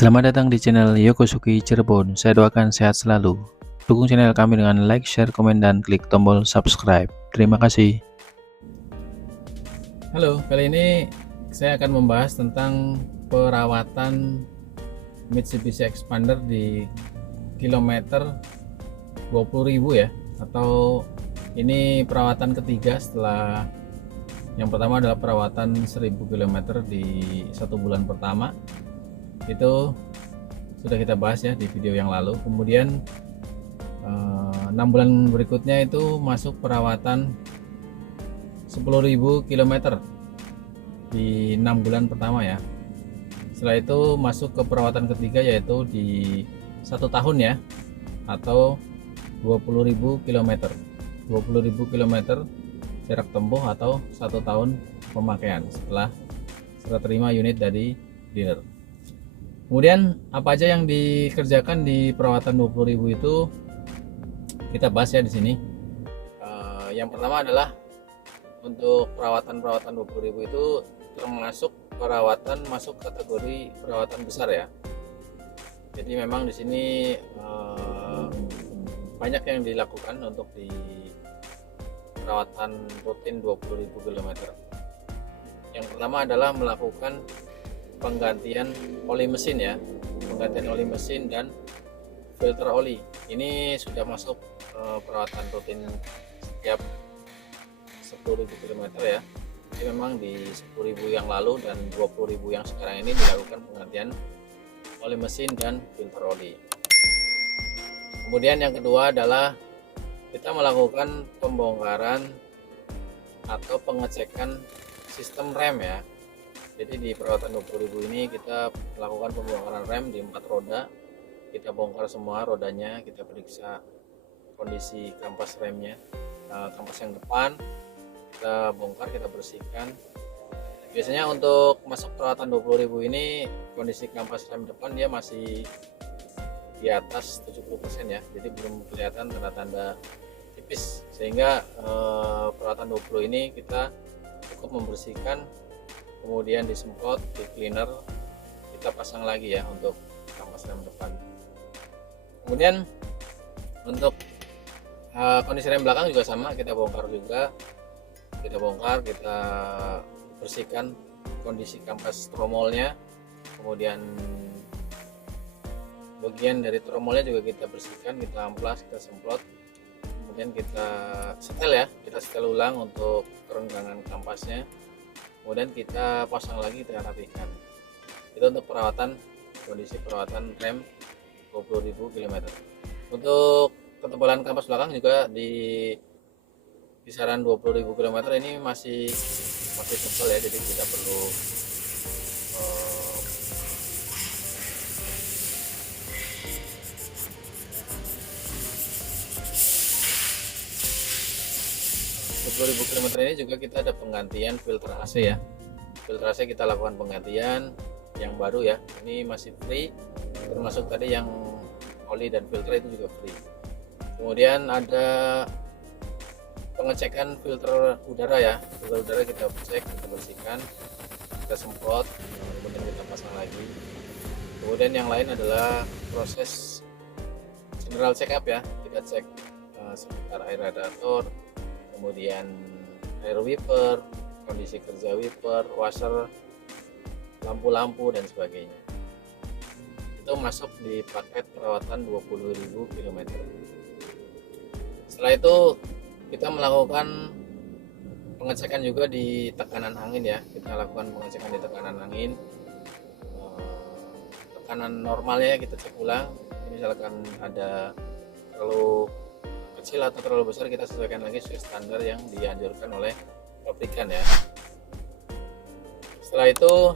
Selamat datang di channel Yokosuki Cirebon. Saya doakan sehat selalu. Dukung channel kami dengan like, share, komen, dan klik tombol subscribe. Terima kasih. Halo, kali ini saya akan membahas tentang perawatan Mitsubishi Expander di kilometer 20.000 ya, atau ini perawatan ketiga setelah yang pertama adalah perawatan 1000 km di 1 bulan pertama. Itu sudah kita bahas ya di video yang lalu. Kemudian 6 bulan berikutnya itu masuk perawatan 10.000 km di 6 bulan pertama ya. Setelah itu masuk ke perawatan ketiga, yaitu di 1 tahun ya, atau 20.000 km. 20.000 km jarak tempuh atau 1 tahun pemakaian setelah serah terima unit dari dealer. Kemudian apa aja yang dikerjakan di perawatan 20.000 itu kita bahas ya di sini. Yang pertama adalah untuk perawatan 20.000 itu termasuk perawatan masuk kategori perawatan besar ya. Jadi memang di sini banyak yang dilakukan untuk di perawatan rutin 20.000 km. Yang pertama adalah melakukan penggantian oli mesin ya, penggantian oli mesin dan filter oli. Ini sudah masuk perawatan rutin setiap 10.000 km ya. Jadi memang di 10.000 yang lalu dan 20.000 yang sekarang ini dilakukan penggantian oli mesin dan filter oli. Kemudian yang kedua adalah kita melakukan pembongkaran atau pengecekan sistem rem ya. Jadi di perawatan 20.000 ini kita melakukan pembongkaran rem di 4 roda. Kita bongkar semua rodanya, kita periksa kondisi kampas remnya, kampas yang depan kita bongkar, kita bersihkan. Biasanya untuk masuk perawatan 20.000 ini kondisi kampas rem depan dia masih di atas 70% ya, jadi belum kelihatan tanda-tanda tipis, sehingga perawatan 20 ini kita cukup membersihkan, kemudian disemprot, di cleaner, kita pasang lagi ya untuk kampas rem depan. Kemudian untuk kondisi rem belakang juga sama, kita bongkar juga, kita bersihkan kondisi kampas tromolnya, kemudian bagian dari tromolnya juga kita bersihkan, kita amplas, kita semprot, kemudian kita setel ya, kita setel ulang untuk kerenggangan kampasnya, kemudian kita pasang lagi, kita rapikan. Itu untuk perawatan kondisi perawatan rem 20.000 km. Untuk ketebalan kampas belakang juga di kisaran 20.000 km ini masih tebal ya, jadi tidak perlu km ini juga kita ada penggantian filter AC ya. Filter AC kita lakukan penggantian yang baru ya, ini masih free, termasuk tadi yang oli dan filter itu juga free. Kemudian ada pengecekan filter udara ya, filter udara kita cek, kita bersihkan, kita semprot, kemudian kita pasang lagi. Kemudian yang lain adalah proses general check up ya, kita cek sekitar air radiator, kemudian air wiper, kondisi kerja wiper, washer, lampu-lampu dan sebagainya. Itu masuk di paket perawatan 20.000 km. Setelah itu kita melakukan pengecekan juga di tekanan angin ya. Kita lakukan pengecekan di tekanan angin. Tekanan normalnya kita cek ulang. Misalkan ada terlalu kecil atau terlalu besar, kita sesuaikan lagi sesuai standar yang dianjurkan oleh pabrikan ya. Setelah itu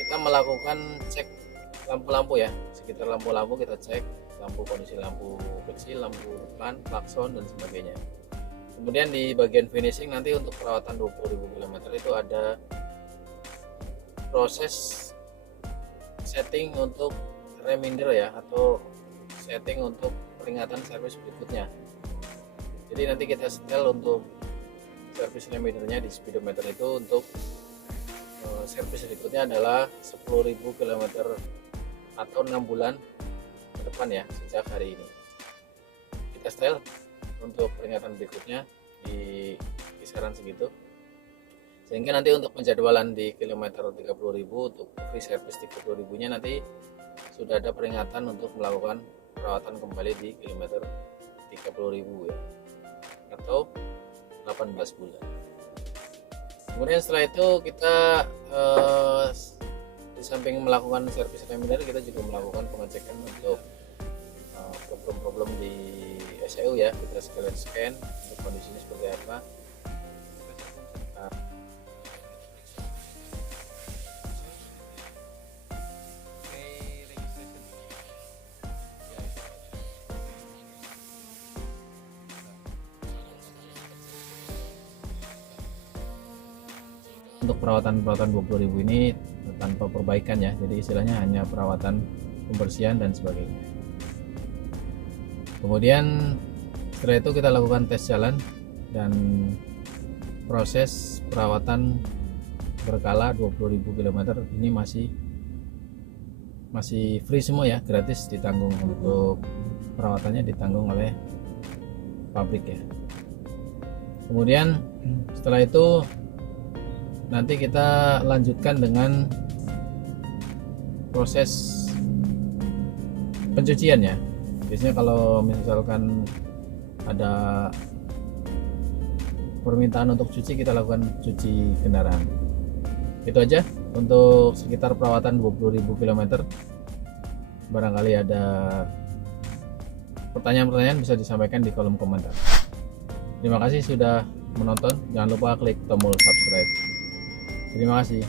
kita melakukan cek lampu-lampu ya, sekitar lampu-lampu kita cek, lampu, kondisi lampu kecil, lampu depan, klakson dan sebagainya. Kemudian di bagian finishing nanti untuk perawatan 20.000 km itu ada proses setting untuk reminder ya, atau setting untuk peringatan servis berikutnya. Jadi nanti kita setel untuk servis remindernya di speedometer itu untuk servis berikutnya adalah 10.000 km atau 6 bulan ke depan ya, sejak hari ini. Kita setel untuk peringatan berikutnya di kisaran segitu, sehingga nanti untuk penjadwalan di kilometer 30.000 untuk free service 30.000 nya nanti sudah ada peringatan untuk melakukan perawatan kembali di kilometer 30.000 ya, atau 18 bulan. Kemudian setelah itu kita di samping melakukan servis reminder, kita juga melakukan pengecekan untuk problem-problem di SEU ya. Kita sekalian scan untuk kondisinya seperti apa. Untuk perawatan 20.000 ini tanpa perbaikan ya, jadi istilahnya hanya perawatan pembersihan dan sebagainya. Kemudian setelah itu kita lakukan tes jalan dan proses perawatan berkala 20.000 km ini masih free semua ya, gratis, ditanggung. Untuk perawatannya ditanggung oleh pabrik ya. Kemudian setelah itu nanti kita lanjutkan dengan proses pencucian ya. Biasanya kalau misalkan ada permintaan untuk cuci, kita lakukan cuci kendaraan. Itu aja untuk sekitar perawatan 20.000 km. Barangkali ada pertanyaan-pertanyaan bisa disampaikan di kolom komentar. Terima kasih sudah menonton. Jangan lupa klik tombol subscribe. Terima kasih.